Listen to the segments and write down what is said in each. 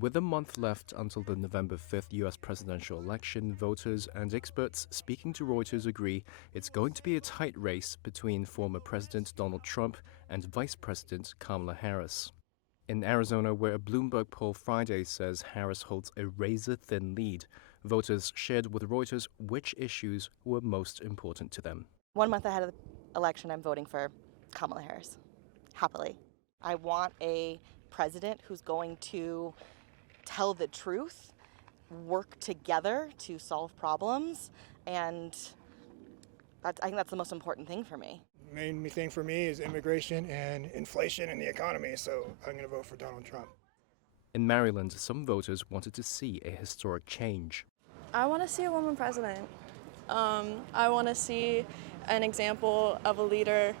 With a month left until the November 5th US presidential election, voters and experts speaking to Reuters agree it's going to be a tight race between former President Donald Trump and Vice President Kamala Harris. In Arizona, where a Bloomberg poll Friday says Harris holds a razor-thin lead, voters shared with Reuters which issues were most important to them. 1 month ahead of the election, I'm voting for Kamala Harris, happily. I want a president who's going to tell the truth, work together to solve problems, and I think that's the most important thing for me. The main thing for me is immigration and inflation and the economy, so I'm going to vote for Donald Trump. In Maryland, some voters wanted to see a historic change. I want to see a woman president. I want to see an example of a leader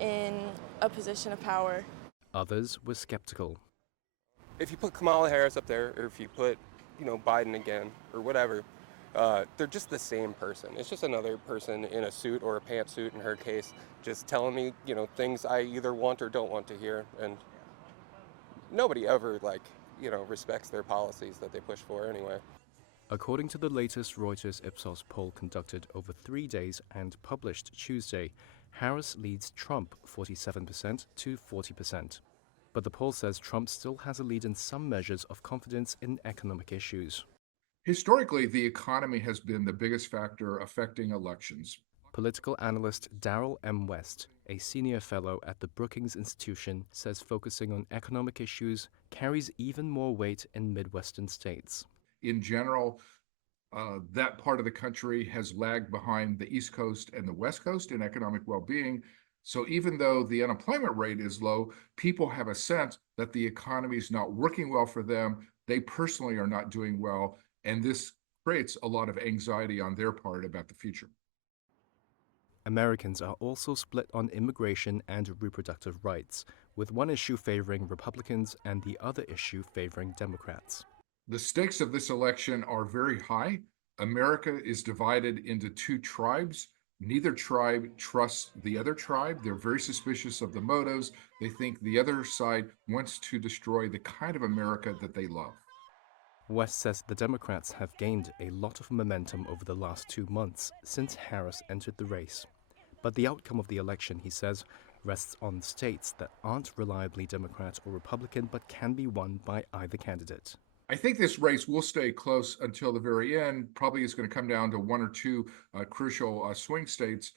in a position of power. Others were skeptical. If you put Kamala Harris up there, or if you put, Biden again, or whatever, they're just the same person. It's just another person in a suit or a pantsuit in her case, just telling me, things I either want or don't want to hear. And nobody ever, respects their policies that they push for anyway. According to the latest Reuters Ipsos poll conducted over 3 days and published Tuesday, Harris leads Trump 47% to 40%. But the poll says Trump still has a lead in some measures of confidence in economic issues. Historically, the economy has been the biggest factor affecting elections. Political analyst Darrell M. West, a senior fellow at the Brookings Institution, says focusing on economic issues carries even more weight in Midwestern states. In general, that part of the country has lagged behind the East Coast and the West Coast in economic well-being. So even though the unemployment rate is low, people have a sense that the economy is not working well for them. They personally are not doing well, and this creates a lot of anxiety on their part about the future. Americans are also split on immigration and reproductive rights, with one issue favoring Republicans and the other issue favoring Democrats. The stakes of this election are very high. America is divided into two tribes. Neither tribe trusts the other tribe. They're very suspicious of the motives. They think the other side wants to destroy the kind of America that they love. West says the Democrats have gained a lot of momentum over the last 2 months since Harris entered the race. But the outcome of the election, he says, rests on states that aren't reliably Democrat or Republican but can be won by either candidate. I think this race will stay close until the very end. Probably is going to come down to one or two crucial swing states.